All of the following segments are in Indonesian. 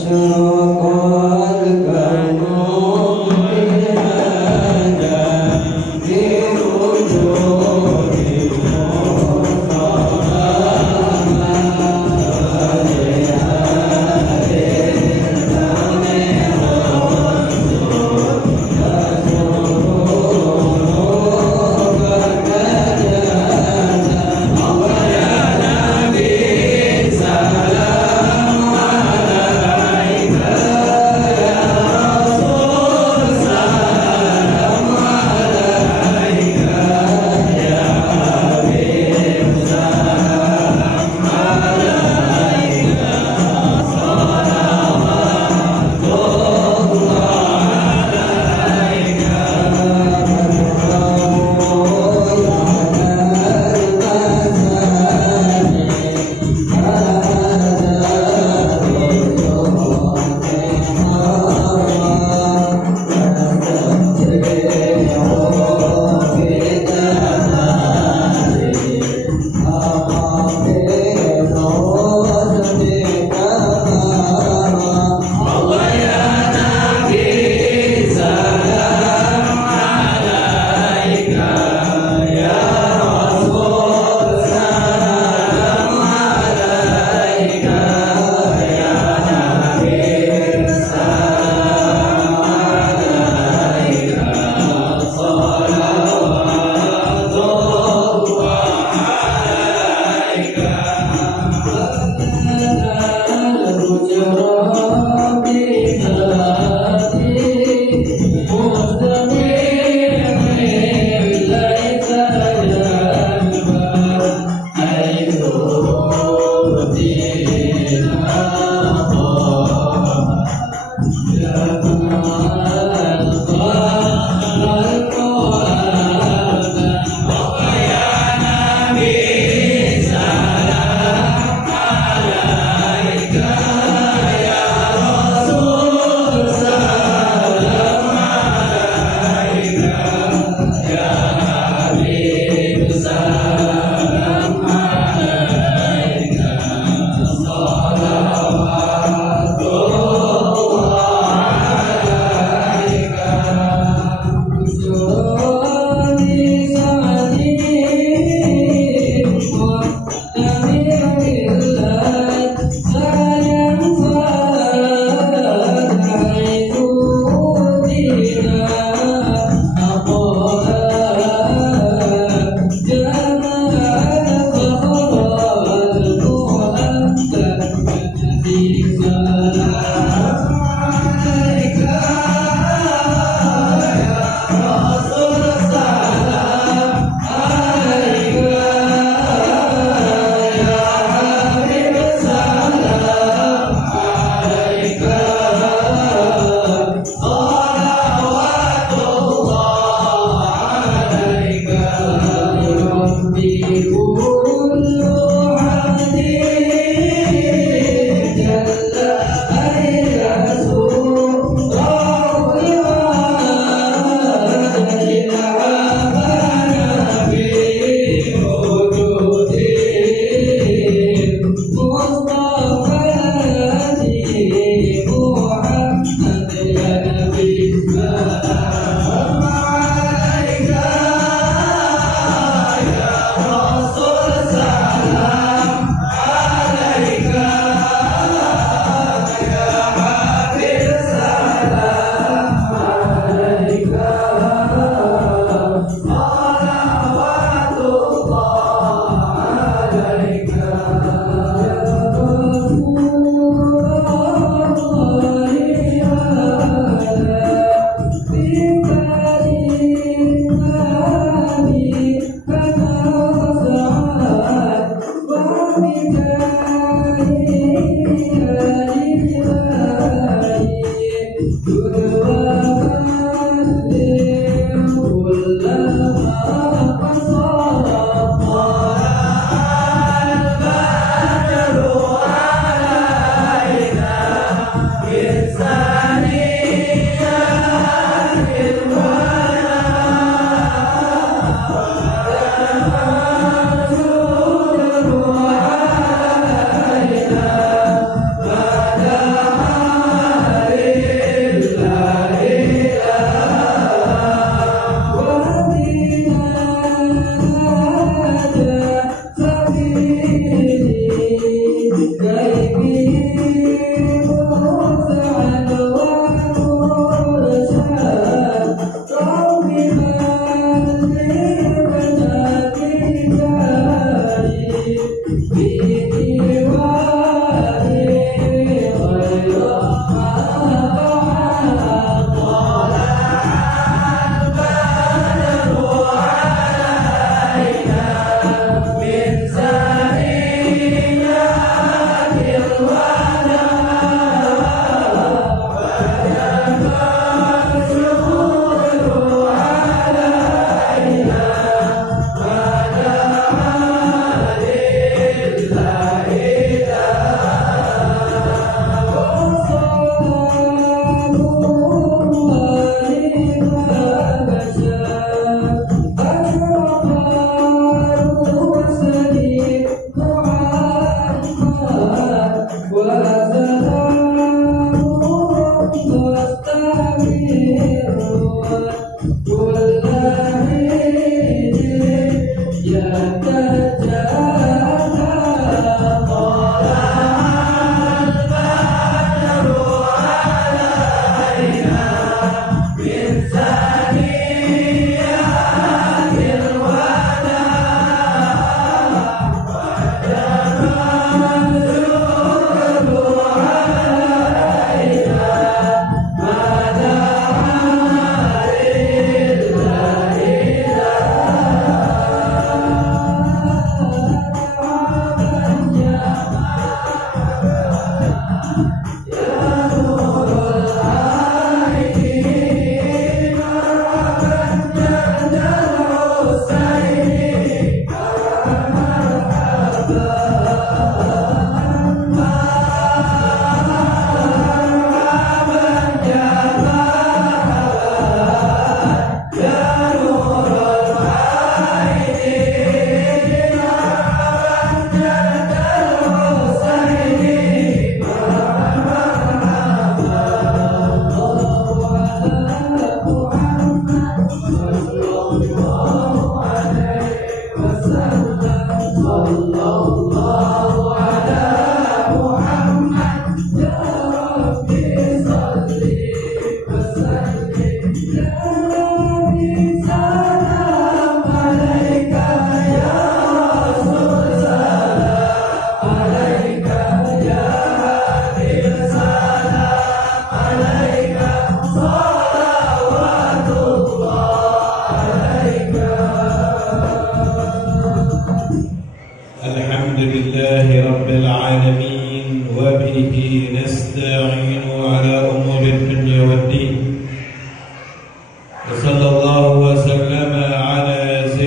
Salam alaika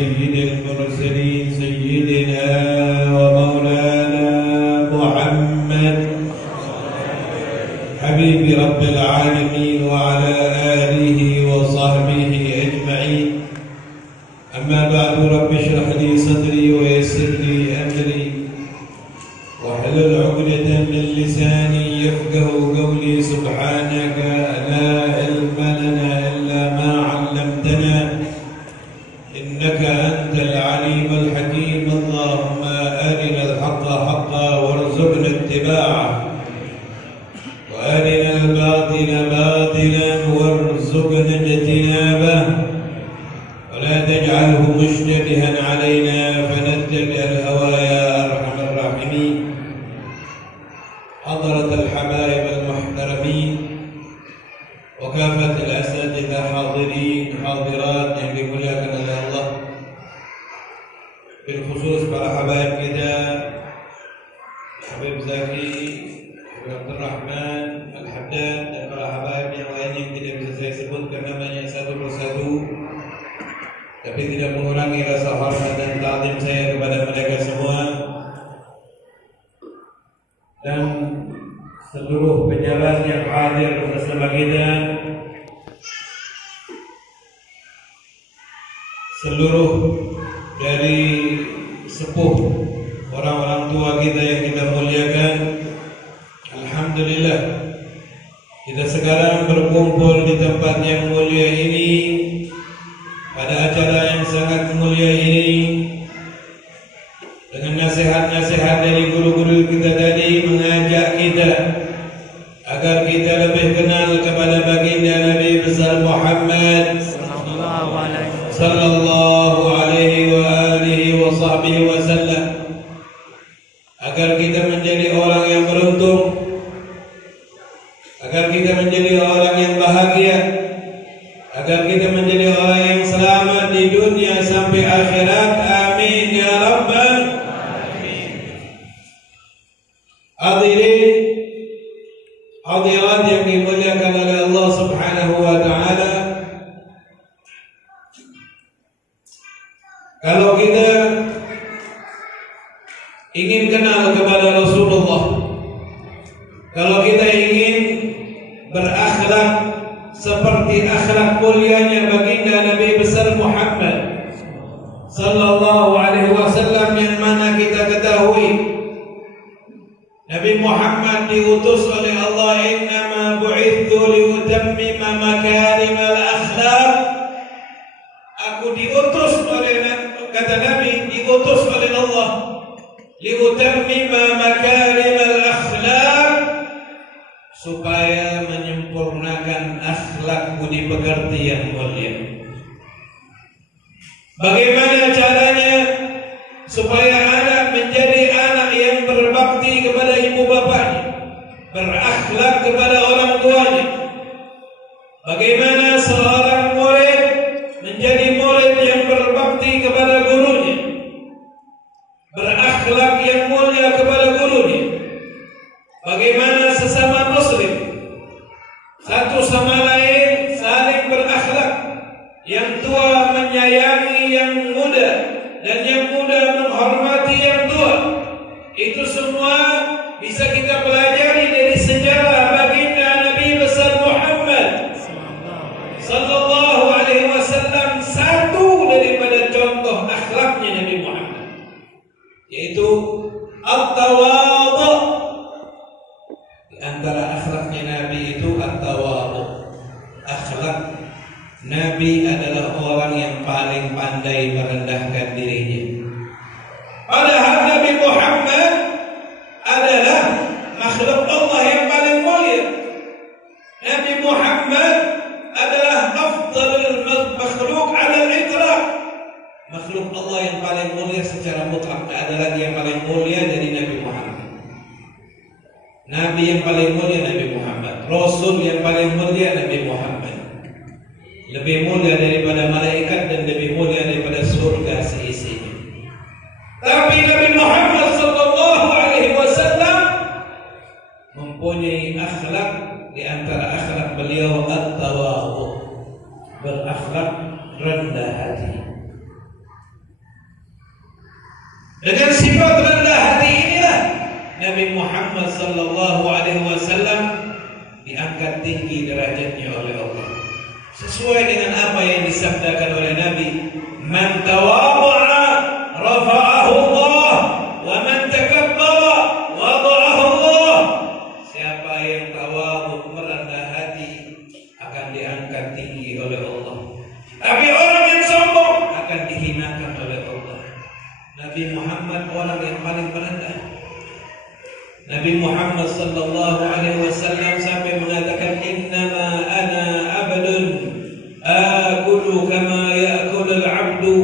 سيد المرسلين سيدنا ومولانا محمد حبيب رب العالمين وعلى آله وصحبه أجمعين. أما بعد رب اشرح لي صدري ويسر لي أمري واحلل عقدة من لساني يفقه قولي. سبحانك لا علم لنا إلا ما علمتنا إنك أنت العليم الحكيم. اللهم أرنا الحق حقا وارزقنا اتباعه وأرنا الباطل باطلا وارزقنا اجتنابه ولا تجعله مشتبها علينا فنتبع الهوى يا أرحم الراحمين. حضرة الحبايب المحترمين وكافة الأساتذة حاضرين حاضرات yang dimuliakan oleh Allah, بالخصوص para habaib kita Habib Zaki, Habib Abdul Rahman, Al-Haddad, dan para habaib yang lain yang tidak bisa saya sebutkan namanya satu persatu, tapi tidak mengurangi rasa hormat dan ta'zim saya kepada mereka semua dan seluruh pejabat yang hadir bersama kita, seluruh dari sepuh orang-orang tua kita yang kita muliakan. Alhamdulillah, kita sekarang berkumpul di tempat yang mulia ini pada acara yang sangat mulia ini dengan nasihat-nasihat dari guru-guru kita tadi mengajak kita agar kita lebih kenal kepada baginda Nabi besar Muhammad sallallahu alaihi wa alihi wa sahbihi wasallam, agar kita menjadi orang yang beruntung, agar kita menjadi orang yang bahagia, agar kita menjadi orang yang selamat di dunia sampai akhirat. Amin ya rabbal alamin. Hadirin hadirat yang dimuliakan oleh Allah Subhanahu wa taala, kalau kita ingin kenal kepada Rasulullah, kalau kita ingin berakhlak seperti akhlak mulianya baginda Nabi besar Muhammad sallallahu alaihi wasallam, yang mana kita ketahui Nabi Muhammad diutus oleh Allah, innama bu'ithu liutammima makarimal akhlak. Aku diutus oleh, kata Nabi, diutus oleh Allah liutammima makarimal akhlak, supaya menyempurnakan akhlak budi pekerti yang mulia. Bagaimana caranya supaya anak menjadi anak yang berbakti kepada ibu bapaknya, berakhlak kepada orang tuanya? Bagaimana seorang murid menjadi murid yang berbakti kepada gurunya, berakhlak yang mulia kepada gurunya? Bagaimana sesama muslim satu sama lain saling berakhlak, yang tua menyayangi yang muda dan yang muda menghormati yang tua? Itu semua bisa kita pelajari dari sejarah baginda Nabi besar Muhammad sallallahu alaihi wasallam. Satu daripada contoh akhlaknya Nabi Muhammad yaitu at-tawadhu. Di antara akhlaknya Nabi itu at-tawadhu. Akhlak Nabi adalah orang yang paling pandai merendahkan dirinya. Padahal Nabi Muhammad adalah makhluk Allah yang paling mulia. Nabi Muhammad adalah afdalul makhluk ala al-itlaq. Makhluk Allah yang paling mulia secara mutlak. Tidak ada lagi yang paling mulia dari Nabi Muhammad. Nabi yang paling mulia Nabi Muhammad. Rasul yang paling mulia Nabi Muhammad. Lebih mulia daripada malaikat dan lebih mulia daripada surga seisinya. Tapi Nabi Muhammad sallallahu alaihi wasallam mempunyai akhlak, di antara akhlak beliau at-tawadhu, berakhlak rendah hati. Dengan sifat rendah hati inilah Nabi Muhammad sallallahu alaihi wasallam diangkat tinggi derajatnya oleh Allah. Sesuai dengan apa yang disabdakan oleh Nabi, "Man tawadha'a rafa'ahu Allah, wa man takabbara wada'ahu Allah." Siapa yang tawadhu, merendah hati, akan diangkat tinggi oleh Allah. Tapi orang yang sombong akan dihinakan oleh Allah. Nabi Muhammad orang yang paling merendah. Nabi Muhammad sallallahu alaihi wasallam sampai mengatakan, "Innama ana abdun akulu kama ya'kulu al-'abdu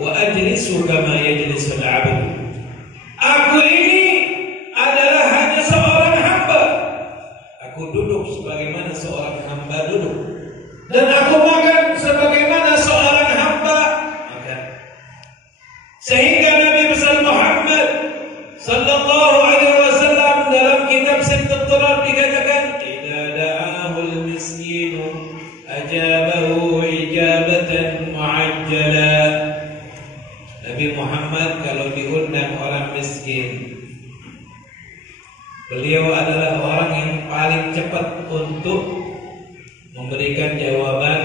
wa ajlisu kama yajlisu al-'abdu." Aku ini adalah hanya seorang hamba. Aku duduk sebagaimana seorang hamba duduk, dan aku makan sebagaimana seorang hamba makan. Sehingga Nabi besar Muhammad sallallahu alaihi wasallam dalam kitab Sittut Turab dikatakan, "Idza da'ahu al-miskin ajabahu ijabatan mu'ajjala." Nabi Muhammad kalau diundang orang miskin, beliau adalah orang yang paling cepat untuk memberikan jawaban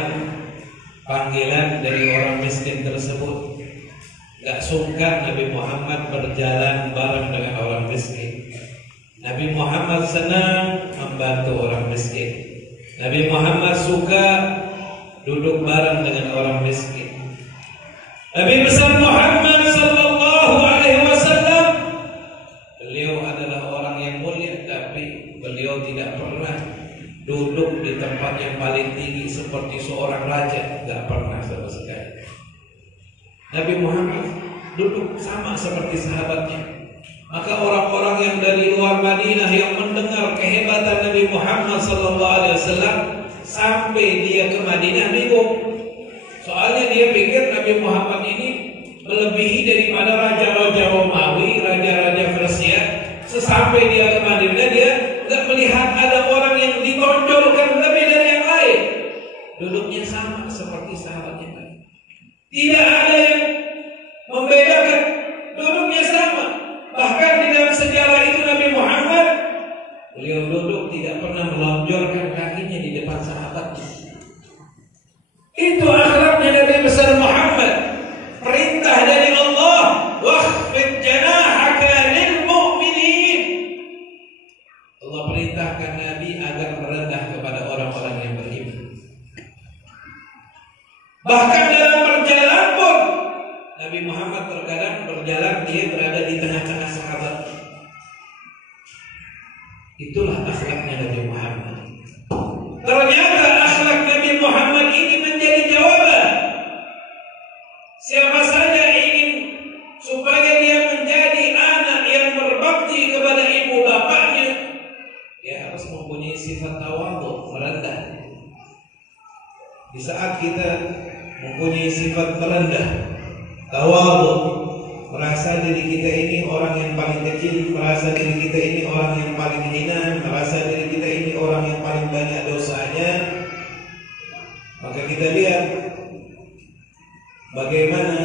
panggilan dari orang miskin tersebut. Gak sungkan Nabi Muhammad berjalan bareng dengan orang miskin. Nabi Muhammad senang membantu orang miskin. Nabi Muhammad suka duduk bareng dengan orang miskin. Nabi besar Muhammad sallallahu alaihi wasallam, beliau adalah orang yang mulia, tapi beliau tidak pernah duduk di tempat yang paling tinggi seperti seorang raja. Gak pernah sama sekali. Nabi Muhammad duduk sama seperti sahabatnya. Maka orang-orang yang dari luar Madinah yang mendengar kehebatan Nabi Muhammad SAW sampai dia ke Madinah bingung. Soalnya dia pikir Nabi Muhammad ini melebihi daripada raja-raja Romawi, raja-raja Persia. Sesampai dia ke Madinah, dia tidak melihat ada orang yang ditonjolkan lebih dari yang lain. Duduknya sama seperti sahabatnya. Tidak ada yang membedakan, duduknya sama. Bahkan di dalam sejarah itu Nabi Muhammad, beliau duduk tidak pernah melonjorkan kakinya di depan sahabatnya. Itu akhlaknya Nabi besar Muhammad. Perintah dari Allah, "Wakhfid janahaka lil mu'minin." Allah perintahkan Nabi agar merendah kepada orang-orang yang beriman. Bahkan dalam perjalanan pun Nabi Muhammad terkadang berjalan, dia berada di tengah-tengah sahabat. Itulah akhlaknya Nabi Muhammad. Ternyata akhlak Nabi Muhammad ini menjadi jawaban. Siapa saja ingin supaya dia menjadi anak yang berbakti kepada ibu bapaknya, dia harus mempunyai sifat tawadhu, merendah. Di saat kita mempunyai sifat merendah, tawadhu, merasa diri kita ini orang yang paling kecil, merasa diri kita ini orang yang paling hina, merasa diri kita ini orang yang paling banyak dosanya, maka kita lihat bagaimana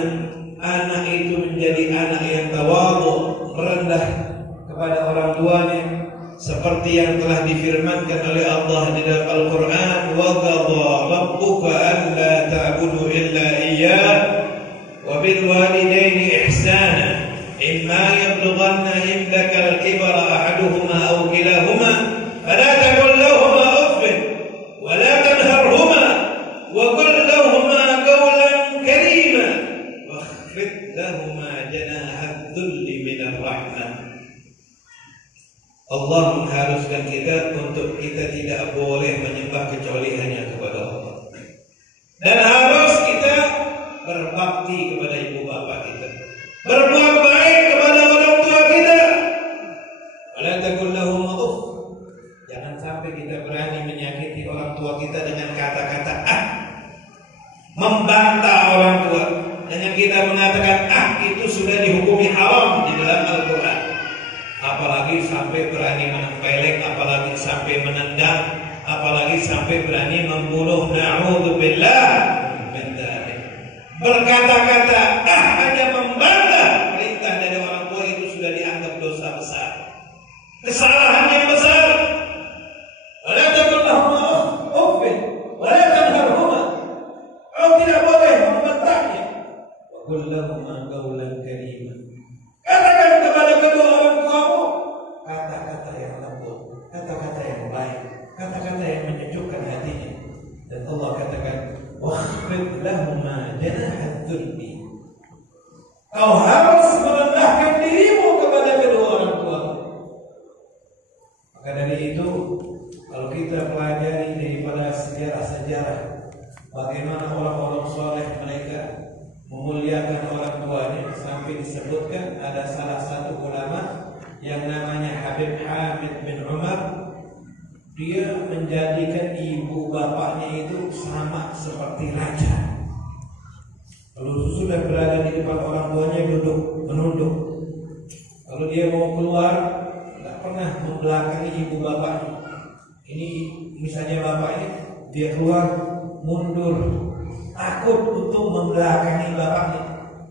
anak itu menjadi anak yang tawadhu, merendah kepada orang tuanya, seperti yang telah difirmankan oleh Allah di dalam Al-Quran, "Wa qadha rabbuka alla ta'budu illa iyyah wa bil walidayni ihsana imma yablughanna indaka al-kibara ahaduhuma aw kilahuma fala taqul lahumā uffin wa la tanharhumā wa qul lahumā qawlan karīmā wakhfid lahumā janāha adh-dhulli minar rahmah." Allah mengharuskan kita untuk kita tidak boleh menyembah kecuali hanya kepada Allah. Dan harus kita berbakti kepada ibu bapa kita, berbuat baik kepada orang tua kita. Wala taqul lahum uff. Jangan sampai kita berani menyakiti orang tua kita dengan kata-kata membantah orang tua, dengan kita mengatakan itu sudah dihukumi haram di dalam Al-Quran. Apalagi sampai berani menempeleng, apalagi sampai menendang, apalagi sampai berani membunuh. Na'udzubillah min dzalik. Berkata-kata hanya membantah kesalahan yang besar. Wala taqul lahuma uffin wala tanharhuma. Kau tidak boleh membentaknya. Wa qul lahuma qawlan karima. Katakan kepada kedua orang tuamu kata-kata yang lembut, kata-kata yang baik, kata-kata yang menyejukkan hatinya. Dan Allah katakan, "Wakhfid lahuma janahadz dzulli." Kau harus merendahkan dirimu kepada kedua orang tuamu. Maka dari itu, kalau kita pelajari daripada sejarah-sejarah bagaimana orang-orang soleh mereka memuliakan orang tuanya, sampai disebutkan ada salah satu ulama yang namanya Habib Hamid bin Umar. Dia menjadikan ibu bapaknya itu sama seperti raja. Kalau sudah berada di depan orang tuanya duduk menunduk. Kalau dia mau keluar tidak pernah membelakangi ibu bapaknya. Ini misalnya bapaknya, dia keluar mundur, takut untuk membelakangi bapaknya.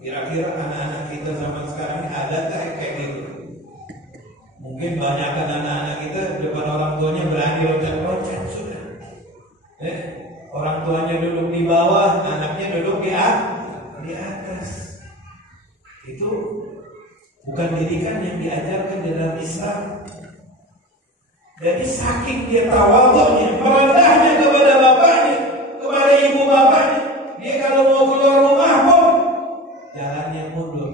Kira-kira anak-anak kita zaman sekarang ini ada kayak gitu? Mungkin banyakkan anak-anak kita depan orang tuanya berani loncat-loncat sudah. Orang tuanya duduk di bawah, anaknya duduk di atas. Itu bukan didikan yang diajarkan di dalam Islam. Jadi saking dia tawadhu'nya, merendahnya kepada bapaknya, kepada ibu bapaknya, dia kalau mau keluar rumah pun jalannya mundur,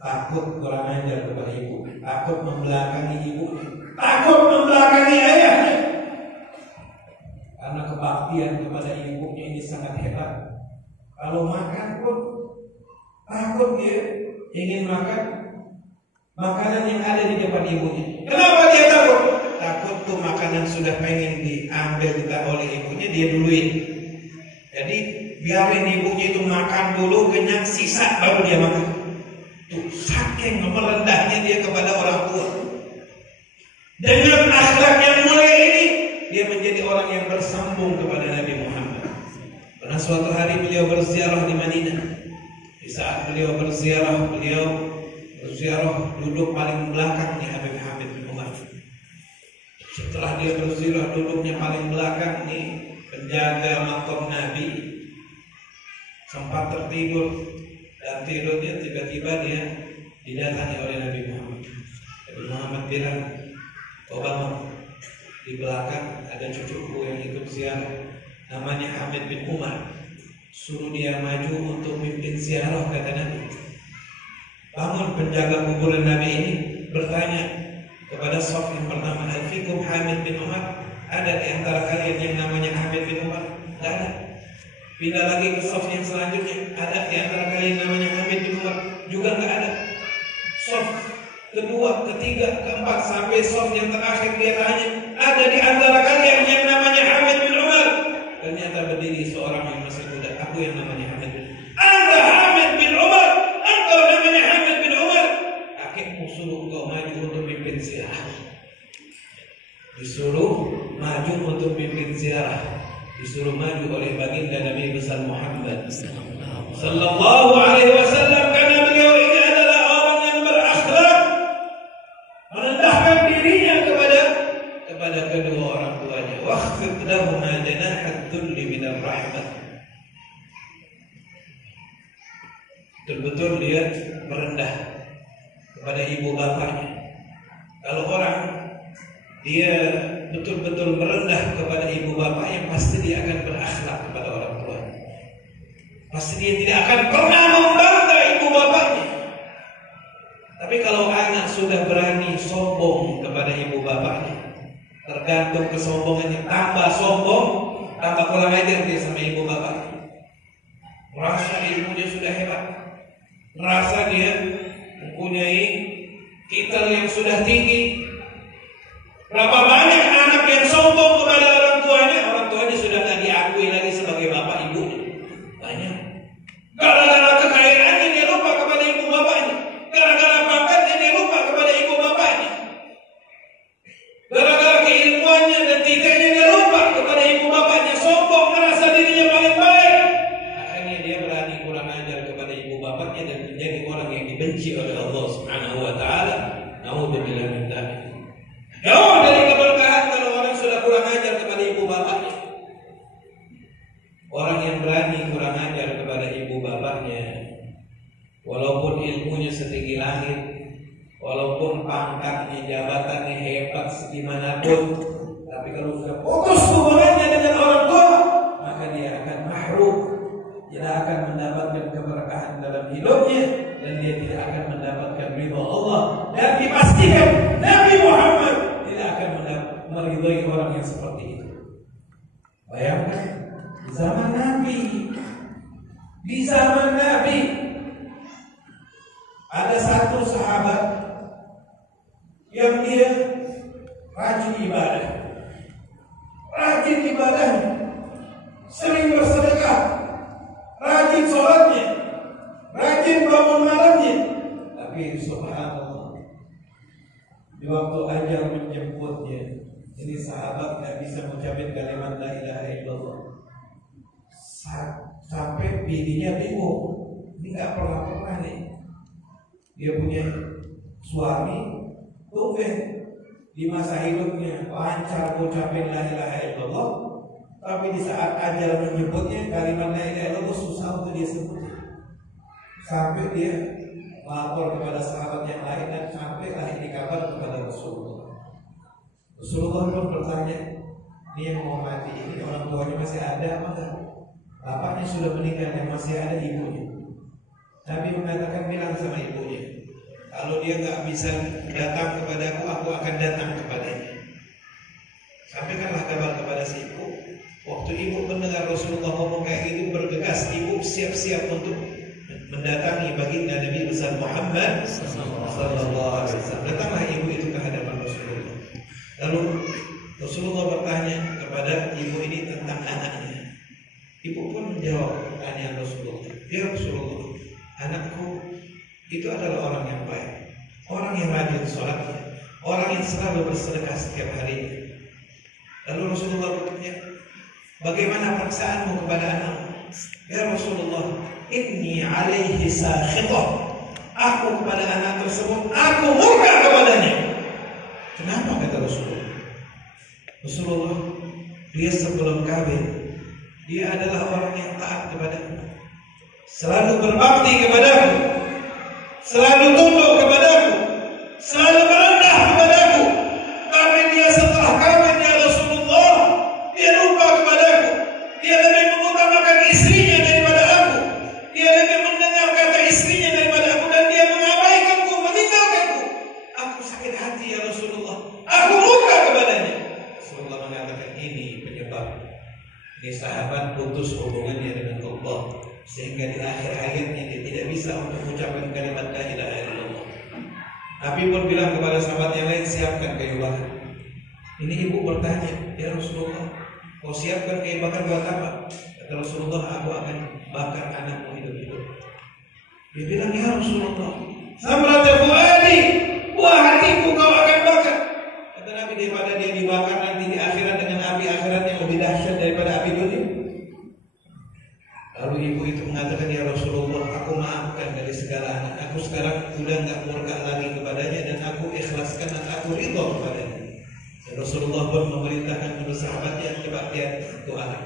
takut kurang ajar kepada ibu, takut membelakangi ibunya, takut membelakangi ayahnya. Karena kebaktian kepada ibunya ini sangat hebat. Kalau makan pun takut dia ingin makan makanan yang ada di depan ibunya. Kenapa dia takut? Takut tuh makanan sudah pengen diambil oleh ibunya, dia duluin. Jadi biarin ibunya itu makan dulu, kenyang, sisa baru dia makan. Tuh saking merendahnya dia kepada orang tua. Dengan akhlak yang mulia ini, dia menjadi orang yang bersambung kepada Nabi Muhammad. Pernah suatu hari beliau berziarah di Madinah. Di saat beliau berziarah duduk paling belakang nih Habib Hamid bin Umar. Setelah dia berziarah duduknya paling belakang nih, penjaga makam Nabi sempat tertidur, dan tidurnya tiba-tiba dia didatangi oleh Nabi Muhammad. Nabi Muhammad bilang, "Kau bangun, di belakang ada cucuku yang ikut ziarah, namanya Hamid bin Umar. Suruh dia maju untuk mimpin ziarah," kata Nabi. Bangun penjaga kuburan Nabi ini bertanya kepada shaf yang pertama, "Alfikum Hamid bin Umar?" Ada di antara kalian yang namanya Hamid bin Umar? Tidak ada. Pindah lagi ke shaf yang selanjutnya, ada di antara kalian yang namanya Hamid bin Umar? Juga tidak ada. Shaf kedua, ketiga, keempat, sampai shaf yang terakhir dia tanya, ada di antara kalian yang namanya Hamid bin Umar? Ternyata berdiri seorang yang masih muda, aku yang namanya Hamid bin Umar. Anda Hamid bin Umar, engkau namanya Hamid bin Umar. Kakekmu suruh engkau maju untuk mimpin ziarah. Disuruh maju untuk mimpin ziarah, disuruh maju oleh baginda Nabi besar Muhammad sallallahu alaihi wasallam, karena beliau ini adalah orang yang berakhlak, merendahkan dirinya kepada kedua orang tuanya. Wakhfid lahuma janahadz dzulli minar rahmah. Betul-betul dia merendah kepada ibu bapaknya. Kalau orang dia betul-betul merendah kepada ibu bapaknya, pasti dia akan berakhlak kepada orang tuanya. Pasti dia tidak akan pernah membantah ibu bapaknya. Tapi kalau anak sudah berani sombong kepada ibu bapaknya, tergantung kesombongannya, tambah sombong, tambah kurang ajar dia sama ibu bapaknya. Merasa ibunya sudah hebat, merasa dia mempunyai titel yang sudah tinggi. Berapa banyak anak yang sombong kepada orang tuanya sudah tidak diakui lagi sebagai bapak ibunya. Banyak. Gara-gara kekayaannya dia lupa kepada ibu bapaknya. Gara-gara pangkatnya dia lupa kepada ibu bapaknya. Gara-gara keilmuannya dan titelnya dia lupa kepada ibu bapaknya. Sombong, merasa dirinya paling baik. Akhirnya dia berani kurang ajar kepada ibu bapaknya dan menjadi orang yang dibenci oleh Allah Subhanahu wa taala. Naudzubillah min dzalik. Jauh dari keberkahan kalau orang sudah kurang ajar kepada ibu bapaknya. Orang yang berani kurang ajar kepada ibu bapaknya, walaupun ilmunya setinggi langit, walaupun pangkatnya, jabatannya hebat segimanapun, tapi kalau sudah putus hubungannya dengan orang tua, maka dia akan mahrum, tidak akan mendapatkan keberkahan dalam hidupnya, dan dia tidak akan mendapatkan ridha Allah. Dan dipastikan Nabi Muhammad tidak akan meridhai orang yang seperti itu. Bayangkan di zaman Nabi ada satu sahabat yang dia rajin ibadahnya, sering bersedekah, rajin sholatnya, rajin bangun malamnya. Tapi subhanallah, di waktu ajal menjemputnya, ini sahabat gak bisa mengucapkan kalimat la ilaha illallah. Sampai bininya bingung, ini gak pernah nih. Dia punya suami, tumben di masa hidupnya lancar mengucapkan la ilaha illallah, tapi di saat ajal menyebutnya kalimat la ilaha illallah susah untuk dia sebut. Sampai dia lapor kepada sahabat yang lain dan sampailah ini kabar kepada Rasulullah. Rasulullah pun bertanya, ini yang mau mati ini orang tuanya masih ada apa enggak? Bapaknya sudah meninggal, yang masih ada ibunya. Nabi mengatakan, bilang sama ibunya, kalau dia nggak bisa datang kepadaku, aku akan datang kepadanya. Sampaikanlah kabar kepada si ibu. Waktu ibu mendengar Rasulullah ngomong kayak gitu, bergegas, ibu siap-siap untuk mendatangi baginda Nabi besar Muhammad sallallahu alaihi wasallam. Datanglah ibu itu ke hadapan Rasulullah. Lalu Rasulullah bertanya kepada ibu ini tentang anaknya. Ibu pun menjawab pertanyaan Rasulullah. Ya Rasulullah, anakku itu adalah orang yang baik, orang yang rajin sholatnya, orang yang selalu bersedekah setiap harinya. Lalu Rasulullah bertanya, bagaimana perasaan kepada anakmu? Ya Rasulullah, inni alaihi sakhithah. Aku kepada anak tersebut, aku murka kepadanya. Kenapa kata Rasulullah? Rasulullah, dia sebelum kawin, dia adalah orang yang taat kepadaku, selalu berbakti kepadaku, selalu tunduk kepadaku, selalu merendah kepadaku. Tapi dia setelah kawin ya Rasulullah, dia lupa kepadaku. Dia lebih mengutamakan istrinya daripada aku. Dia lebih mendengar kata istrinya daripada aku, dan dia mengabaikanku, meninggalkanku. Aku sakit hati ya Rasulullah, aku murka kepadanya. Rasulullah mengatakan, ini penyebab. Ini sahabat putus hubungannya dengan Allah, sehingga di akhir hayatnya dia tidak bisa untuk mengucapkan kalimat la ilaha illallah. Nabi pun bilang kepada sahabat yang lain, siapkan kayu bakar. Ini ibu bertanya, ya Rasulullah, kau siapkan kayu bakar buat apa? Kata Rasulullah, aku akan bakar anakmu hidup-hidup. Dia bilang, ya Rasulullah, samrata fuadi, buah hatiku kau akan bakar. Kata Nabi, daripada dia dibakar nanti di akhirat dengan api akhirat yang lebih dahsyat daripada api dunia. Lalu ibu itu mengatakan, ya Rasulullah, aku maafkan dari segala anak. Aku sekarang sudah nggak murka lagi kepadanya, dan aku ikhlaskan dan aku ridho kepadanya. Dan Rasulullah pun memerintahkan kepada sahabatnya, coba lihat itu anak.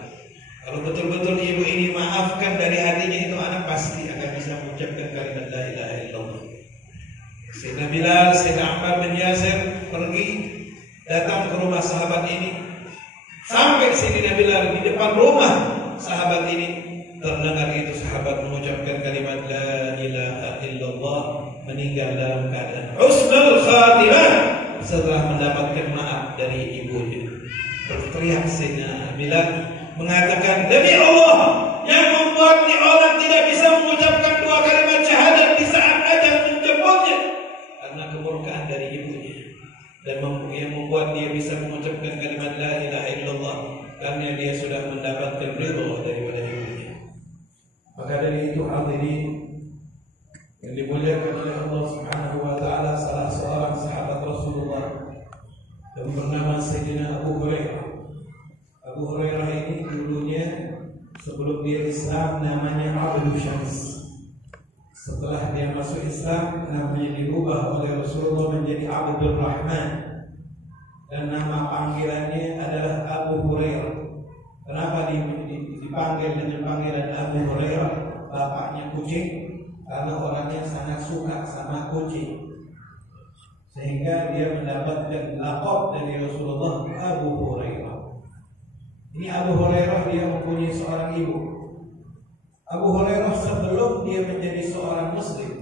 Kalau betul-betul ibu ini maafkan dari hatinya, itu anak pasti akan bisa mengucapkan kalimat la ilaha illallah. Sayyidina Bilal, Sayyidina Ammar bin Yasir pergi datang ke rumah sahabat ini. Sampai Sayyidina Bilal di depan rumah sahabat ini, terdengar itu sahabat mengucapkan kalimat la ilaha illallah, meninggal dalam keadaan husnul khatimah setelah mendapatkan maaf dari ibunya. Berteriak Sayyidina Bilal mengatakan, demi Allah yang membuat orang tidak bisa mengucapkan dua kalimat syahadat di saat ajal menjemputnya karena kemurkaan dari ibunya, dan yang membuat dia bisa mengucapkan kalimat la ilaha illallah karena dia sudah mendapatkan ridho daripada ibunya. Maka dari itu hadirin yang dimuliakan oleh Allah Subhanahu wa taala, salah seorang sahabat Rasulullah yang bernama Sayyidina Abu Hurairah. Abu Hurairah ini dulunya sebelum dia Islam namanya Abdul Syams. Setelah dia masuk Islam, namanya dirubah oleh Rasulullah menjadi Abdul Rahman. dan nama panggilannya adalah Abu Hurairah. Kenapa dipanggil dengan panggilan Abu Hurairah? Bapaknya kucing, karena orangnya sangat suka sama kucing, sehingga dia mendapatkan laqab dari Rasulullah, Abu Hurairah. Ini Abu Hurairah, dia mempunyai seorang ibu. Abu Hurairah sebelum dia menjadi seorang muslim,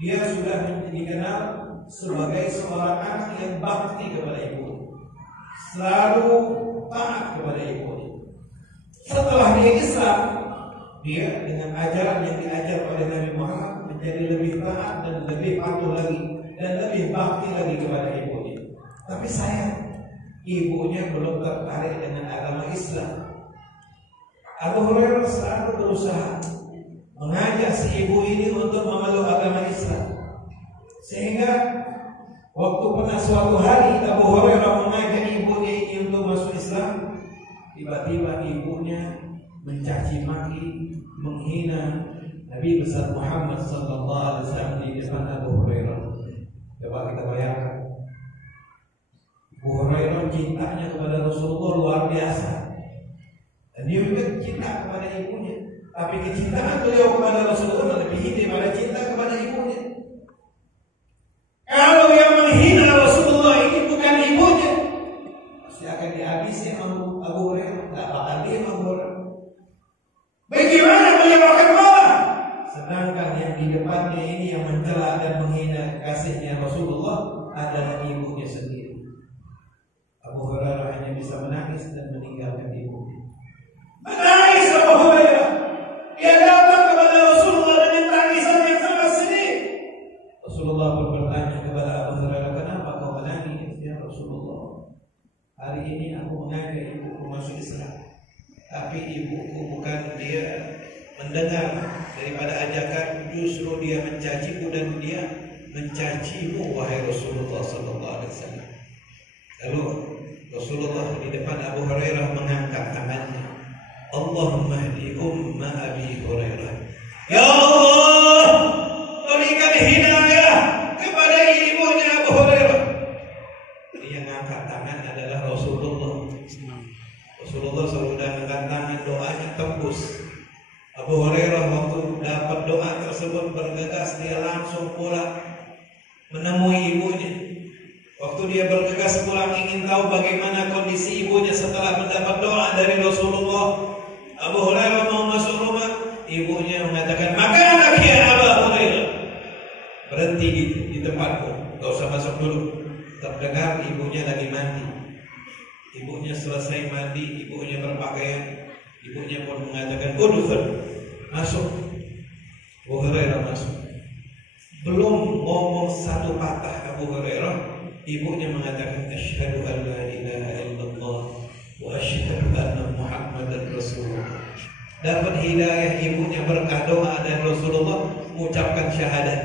dia sudah dikenal sebagai seorang anak yang bakti kepada ibu, selalu taat kepada ibu. Setelah dia Islam, dia dengan ajaran yang diajar oleh Nabi Muhammad menjadi lebih taat dan lebih patuh lagi dan lebih bakti lagi kepada ibunya. Tapi sayang, ibunya belum tertarik dengan agama Islam. Abu Hurairah selalu berusaha mengajak si ibu ini untuk memeluk agama Islam, sehingga waktu pernah suatu hari Abu Hurairah mengajak ibunya ini untuk masuk Islam, tiba-tiba ibunya mencaci maki, menghina Nabi besar Muhammad sallallahu alaihi wasallam di depan Abu Hurairah. Coba kita bayangkan, Abu Hurairah cintanya kepada Rasulullah luar biasa. Dan dia juga cinta kepada ibunya. Tapi kecintaan beliau kepada Rasulullah lebih tinggi daripada cinta kepada ibunya. Kalau yang menghina Rasulullah ini bukan ibunya, pasti akan dihabisi Abu Hurairah. Tak bakal diam Abu Hurairah. Bagaimana beliau akan marah? Sedangkan yang di depannya ini yang mencela dan menghina kasihnya Rasulullah adalah ibunya sendiri. Abu Hurairah hanya bisa menangis dan meninggalkan ibunya. Menangis Abu Hurairah. Dia datang kepada Rasulullah dengan tangisan yang sangat sedih. Rasulullah pun bertanya kepada Abu Hurairah, kenapa kau menangis ya Rasulullah? Hari ini aku mengajak ibuku masuk Islam, tapi ibuku bukan dia mendengar daripada ajakan, justru dia mencaciku dan dia mencacimu wahai Rasulullah sallallahu alaihi wasallam. Lalu Rasulullah di depan Abu Hurairah mengangkat tangannya, Allahumma hdi umma Abi Hurairah. Ya Allah, berikan hidayah kepada ibunya Abu Hurairah. Yang angkat tangan adalah Rasulullah. Rasulullah sudah angkat tangan, doanya tembus. Abu Hurairah waktu dapat doa tersebut bergegas, dia langsung pulang menemui ibunya. Waktu dia bergegas pulang ingin tahu bagaimana kondisi ibunya setelah mendapat doa dari Rasulullah, Abu Hurairah mau masuk rumah, ibunya mengatakan, maka anak ya Abu Hurairah, berhenti di tempatmu, gak usah masuk dulu. Terdengar ibunya lagi mandi. Ibunya selesai mandi, ibunya berpakaian, ibunya pun mengatakan, udkhul, masuk. Abu Hurairah masuk. Belum ngomong satu patah Abu Hurairah, ibunya mengatakan, asyhadu an la ilaha illallah wa asyhadu anna Muhammadar Rasulullah. Dapat hidayah ibunya berkah doa dan Rasulullah mengucapkan syahadat.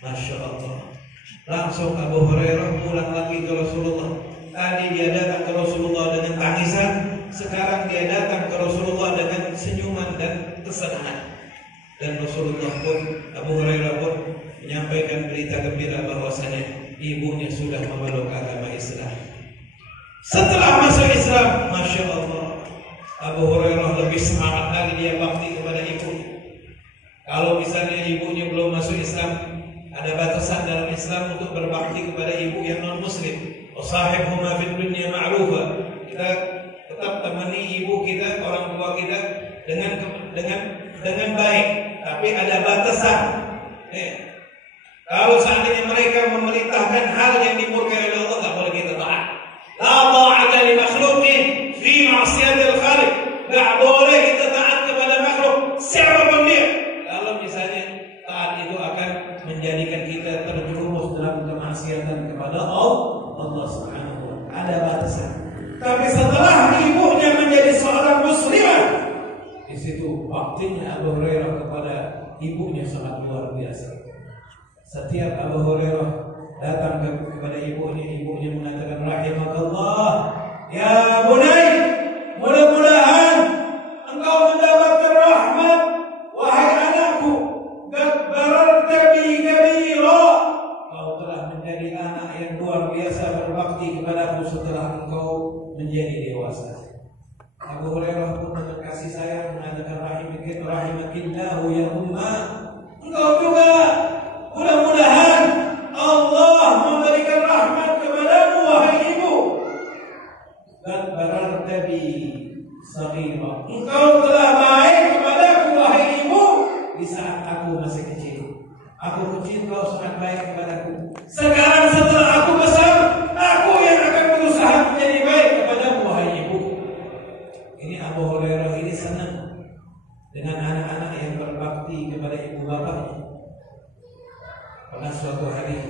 Masya Allah. Langsung Abu Hurairah pulang lagi ke Rasulullah. Tadi dia datang ke Rasulullah dengan tangisan, sekarang dia datang ke Rasulullah dengan senyuman dan kesenangan. Dan Rasulullah pun, Abu Hurairah pun menyampaikan berita gembira bahwasanya ibunya sudah memeluk agama Islam. Setelah masuk Islam, Masya Allah, Abu Hurairah lebih semangat lagi dia bakti kepada ibunya. Kalau misalnya ibunya belum masuk Islam, ada batasan dalam Islam untuk berbakti kepada ibu yang non Muslim. Wasahibhuma fid dunya ma'rufa. Kita tetap temani ibu kita, orang tua kita dengan baik, tapi ada batasan. Kalau seandainya mereka memerintahkan hal yang dimurkai oleh Allah, tak boleh kita taat. La ta'ata li makhluqin fi ma'siyatil khaliq. Tak boleh kita taat kepada makhluk siapapun dia. Kalau misalnya taat itu akan menjadikan kita terjerumus dalam kemaksiatan kepada Allah Subhanahu wa taala. Ada batasan. Tapi setelah ibunya menjadi seorang muslimah, di situ baktinya Abu Hurairah kepada ibunya sangat luar biasa. Setiap Abu Hurairah datang kepada ibunya mengatakan, rahimakallah, ya bunai, mudah-mudahan engkau mendapatkan rahmat, wahai anakku, qad bararta bi kabira, kau telah menjadi anak yang luar biasa berbakti kepadaku menjadi dewasa. Abu Hurairah pun dengan kasih sayang mengatakan rahimakinnahu ya umma, engkau juga mudah-mudahan Allah memberikan rahmat kepadamu wahai ibu. Dan barartabi saghira, engkau telah baik kepadaku wahai ibu di saat aku masih kecil. Aku kecil kau sangat baik kepadaku. Sekarang setelah aku besar, aku yang akan berusaha menjadi baik kepadamu wahai ibu. Ini Abu Hurairah ini senang dengan anak-anak yang berbakti kepada ibu bapaknya. Pernah suatu hari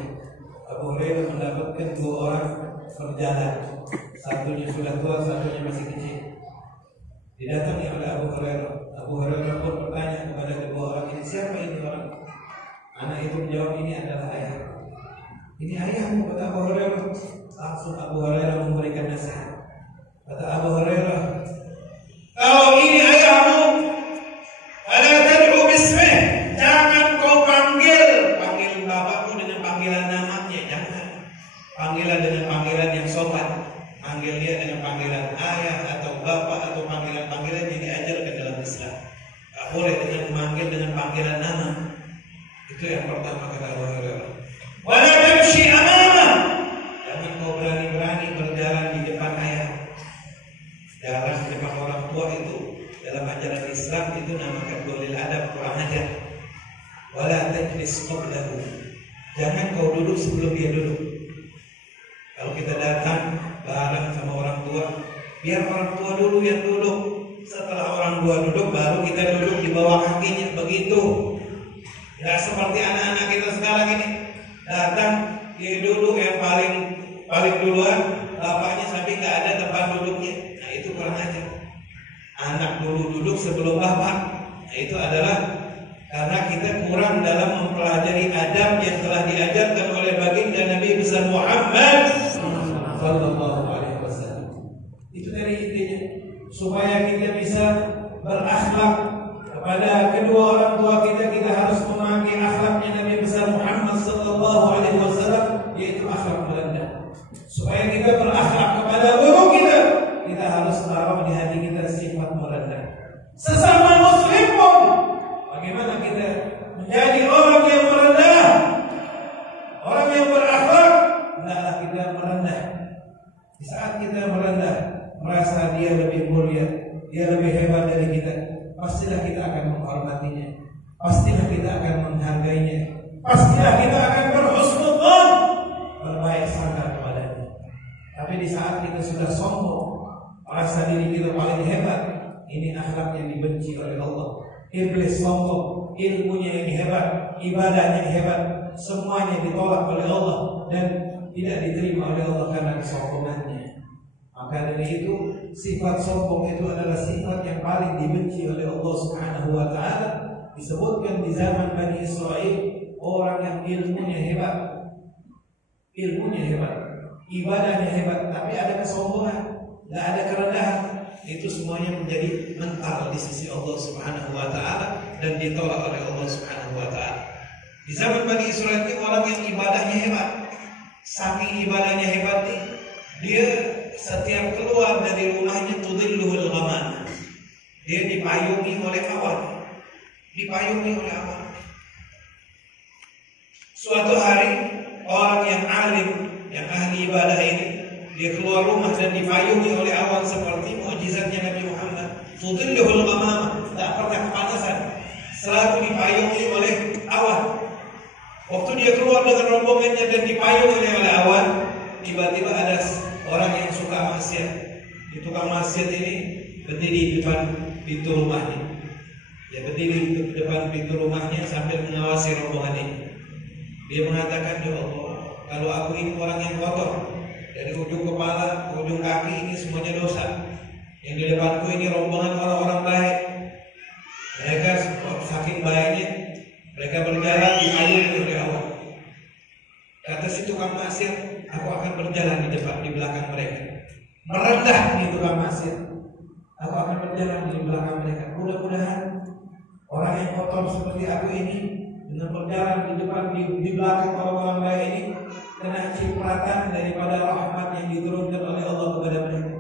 Abu Hurairah mendapatkan dua orang berjalan, satunya sudah tua, satunya masih kecil. Didatangi oleh Abu Hurairah. Abu Hurairah pun bertanya kepada kedua orang ini, siapa ini orang? Anak itu menjawab, ini adalah ayah. Ini ayahmu, kata Abu Hurairah. Langsung Abu Hurairah memberikan nasihat. Kata Abu Hurairah, kalau ini ayahmu, ala tad'u bismih, jangan kau panggil bapakmu dengan panggilan namanya, jangan. Panggilan dengan panggilan yang sopan. Panggil dia dengan panggilan ayah atau bapak atau panggilan-panggilan yang diajarkan dalam Islam. Tak boleh dengan memanggil dengan panggilan nama. Itu yang pertama kata Abu Hurairah. Wala tamshi amama, jangan kau berani-berani berjalan di depan ayah. Jalan di depan orang tua itu dalam ajaran Islam itu namakan qulil adab, kurang ajar. Wala tajlis qablahu, jangan kau duduk sebelum dia duduk. Kalau kita datang bareng sama orang tua, biar orang tua dulu yang duduk. Setelah orang tua duduk, baru kita duduk di bawah kakinya. Begitu. Tidak seperti anak-anak kita sekarang ini. Datang, dia duduk yang paling duluan, bapaknya sampai nggak ada tempat duduknya. Nah itu kurang ajar. Anak dulu duduk sebelum bapak. Nah itu adalah karena kita kurang dalam mempelajari adab yang telah diajarkan oleh baginda Nabi besar Muhammad sallallahu alaihi wasallam. Itu dari intinya, supaya kita bisa berakhlak kepada kedua orang tua kita, kita harus memakai akhlaknya Nabi besar Muhammad sallallahu alaihi wasallam, yaitu akhlak merendah. Supaya kita berakhlak kepada guru kita, kita harus taruh di hati kita sifat merendah. Sesama muslim pun, bagaimana kita menjadi orang yang merendah, orang yang berakhlak, hendaklah kita merendah. Di saat kita merendah, merasa dia lebih mulia, dia lebih hebat dari kita, pastilah kita akan menghormatinya, pastilah kita akan menghargainya, pastilah kita akan berhusnudzon, berbaik sangka kepadanya. Tapi di saat kita sudah sombong, merasa diri kita paling hebat, ini akhlak yang dibenci oleh Allah. Iblis sombong, ilmunya yang hebat, ibadahnya yang hebat, semuanya ditolak oleh Allah dan tidak diterima oleh Allah karena kesombongannya. Maka dari itu, sifat sombong itu adalah sifat yang paling dibenci oleh Allah Subhanahu wa taala. Disebutkan di zaman Bani Israil, orang yang ilmunya hebat, ibadahnya hebat, tapi ada kesombongan, tidak ada kerendahan, itu semuanya menjadi mental di sisi Allah Subhanahu wa taala dan ditolak oleh Allah Subhanahu wa taala. Di zaman Bani Israil itu orang yang ibadahnya hebat. Saking ibadahnya hebat nih, dia setiap keluar dari rumahnya tudilluhul ghamam. Dia dipayungi oleh awan. Suatu hari orang yang alim, yang ahli ibadah ini, dia keluar rumah dan dipayungi oleh awan seperti mukjizatnya Nabi Muhammad. Tudilluhul ghamam, tak pernah kepanasan, selalu dipayungi oleh awan. Waktu dia keluar dengan rombongannya dan dipayungi oleh awan, tiba-tiba ada orang yang suka maksiat. Di tukang maksiat ini berdiri di depan pintu rumahnya. Dia berdiri di depan pintu rumahnya sambil mengawasi rombongan ini. Dia mengatakan, ya Allah, kalau aku ini orang yang kotor, dari ujung kepala ke ujung kaki ini semuanya dosa. Yang di depanku ini rombongan orang-orang baik. Mereka saking baiknya, mereka berjalan dipayungi oleh awan. Kata si tukang maksiat, aku akan berjalan di depan, di belakang mereka. Merendah di tukang maksiat, aku akan berjalan di belakang mereka. Mudah-mudahan orang yang kotor seperti aku ini dengan berjalan di depan, di belakang orang-orang baik ini, kena cipratan daripada rahmat yang diturunkan oleh Allah kepada mereka.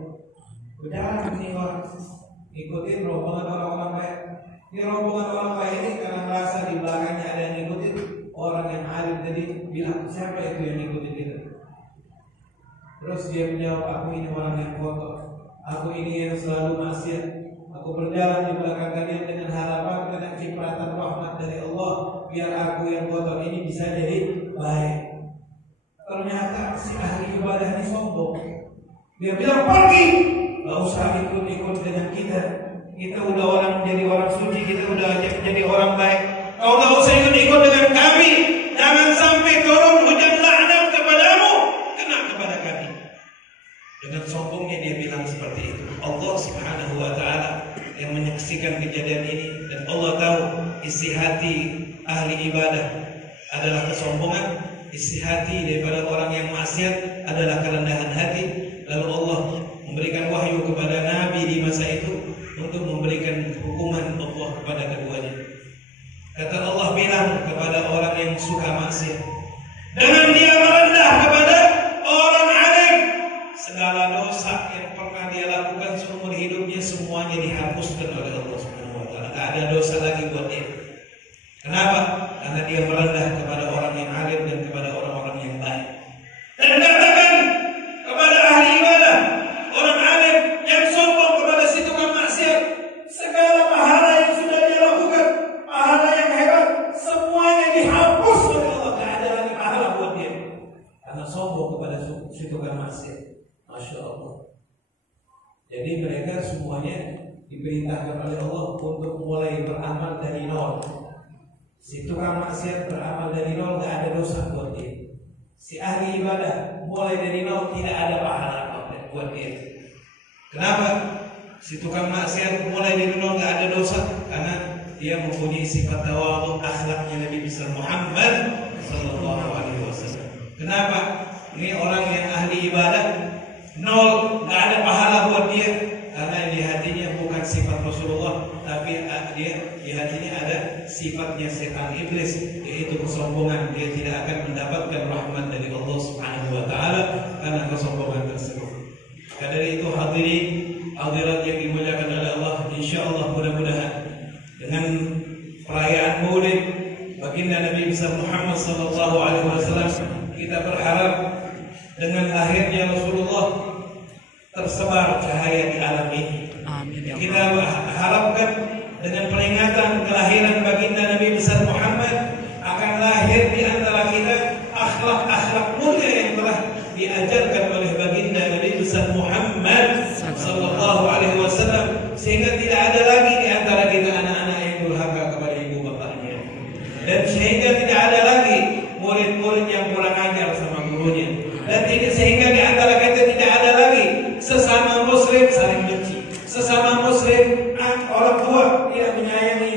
ikutin rombongan orang-orang baik. Ini rombongan orang baik ini karena merasa di belakangnya ada yang ngikutin orang yang alim, jadi bilang siapa itu yang ngikutin kita. Terus dia menjawab, aku ini orang yang kotor, aku ini yang selalu maksiat, aku berjalan di belakang kalian dengan harapan, dengan cipratan rahmat dari Allah, biar aku yang kotor ini bisa jadi baik. Ternyata si ahli ibadah ini sombong. Dia bilang, pergi, gak usah ikut-ikut dengan kita. Kita udah jadi orang suci, kita udah jadi orang baik. Kau gak usah ikut-ikut dengan kami. Jangan sampai turun hujan laknat kepadamu, kena kepada kami. Dengan sombongnya dia bilang seperti itu. Allah Subhanahu wa ta'ala yang menyaksikan kejadian ini, dan Allah tahu isi hati ahli ibadah adalah kesombongan, isi hati daripada orang yang maksiat adalah kerendahan hati. Lalu Allah memberikan wahyu kepada Nabi di masa itu untuk memberikan hukuman Allah kepada keduanya. Kata Allah bilang kepada orang yang suka maksiat, dengan dia merendah kepada orang alim, segala dosa yang pernah dia lakukan seumur hidupnya semuanya dihapuskan oleh Allah Subhanahu wa ta'ala. Tak ada dosa lagi buat dia. Kenapa? Karena dia merendah kepada orang yang alim dan kepada orang-orang yang baik. Dan katakan kepada ahli ibadah, orang alim yang sombong kepada si tukang maksiat, segala pahala yang sudah dia lakukan, pahala yang hebat, semuanya dihapus oleh Allah. Tak ada lagi pahala buat dia karena sombong kepada si tukang maksiat. Masya Allah. Jadi mereka semuanya diperintahkan oleh Allah untuk mulai beramal dari nol. Si tukang maksiat beramal dari nol, gak ada dosa buat dia. Si ahli ibadah mulai dari nol, tidak ada pahala buat dia. Kenapa? Si tukang maksiat mulai dari nol, gak ada dosa, karena dia mempunyai sifat tawadhu, akhlaknya Nabi besar Muhammad sallallahu alaihi wasallam. Kenapa? Ini orang yang ahli ibadah nol, gak ada pahala buat dia, karena di hatinya bukan sifat Rasulullah, tapi dia di hatinya ada sifatnya setan iblis, yaitu kesombongan. Dia tidak akan mendapatkan rahmat dari Allah Subhanahu wa ta'ala karena kesombongan tersebut. Karena itu hadirin hadirat yang dimuliakan oleh Allah, insyaallah mudah-mudahan dengan perayaan Maulid baginda Nabi besar Muhammad sallallahu alaihi wasallam, kita berharap dengan lahirnya Rasulullah tersebar cahaya di alam ini. Amin. Kita harapkan dengan peringatan kelahiran baginda Nabi besar Muhammad akan lahir di antara kita akhlak-akhlak mulia yang telah diajarkan oleh baginda Nabi besar Muhammad sallallahu alaihi wasallam, sehingga tidak ada lagi di antara kita anak-anak yang durhaka kepada ibu bapaknya, dan sehingga tidak ada lagi murid-murid yang kurang ajar sama gurunya, dan sehingga di antara kita tidak ada lagi sesama muslim saling benci, sesama muslim orang tua tidak menyayangi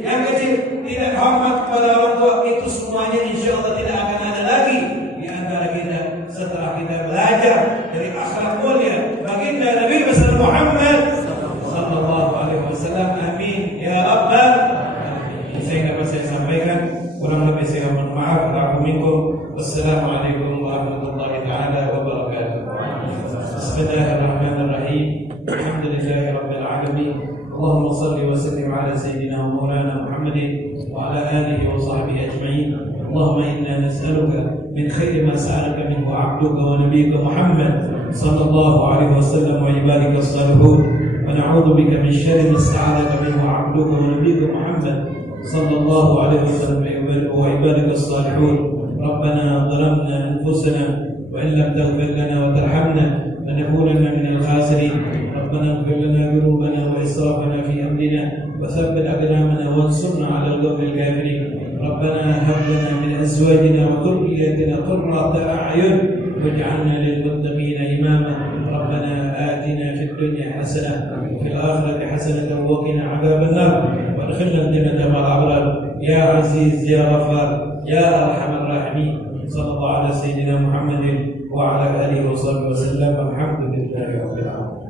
yang kecil tidak hormat kepada orang tua. Itu semuanya insyaallah tidak akan ada lagi di antara kita setelah kita belajar dari akhlak mulia baginda Nabi besar Muhammad sallallahu alaihi wasallam. Amin ya rabbal alamin. Saya dapat saya sampaikan, kurang lebih saya mohon maaf. Wassalamualaikum warahmatullahi taala wabarakatuh. Bismillahirrahmanirrahim. Alhamdulillahi rabbil alamin. Allahumma salli wa sallim ala sayyidina wa maulana Muhammadin wa ala alihi wa sahbihi ajma'in. Allahumma inna nas'aluka min khairi ma sa'alaka minhu 'abduka wa nabiyyuka Muhammad sallallahu alaihi wasallam wa ibadika as-salihun, wa na'udzu bika min syarri ma sta'alaka minhu 'abduka wa nabiyyuka Muhammad sallallahu alaihi wasallam wa ibadika as-salihun. Rabbana zalamna anfusana wa in lam taghfir lana wa tarhamna lanakunanna minal khasirin. ربنا اغفر لنا ذنوبنا وإسرافنا في أمرنا وثبت أقدامنا وانصرنا على القوم الكافرين. ربنا هب لنا من أزواجنا وذرياتنا قرة أعين واجعلنا للمتقين إماما. ربنا آتنا في الدنيا حسنة وفي الآخرة حسنة وقنا عذاب النار وادخلنا الجنة مع الأبرار يا عزيز يا غفار يا أرحم الراحمين. صلى الله على سيدنا محمد وعلى آله وصحبه وسلم. الحمد لله رب العالمين.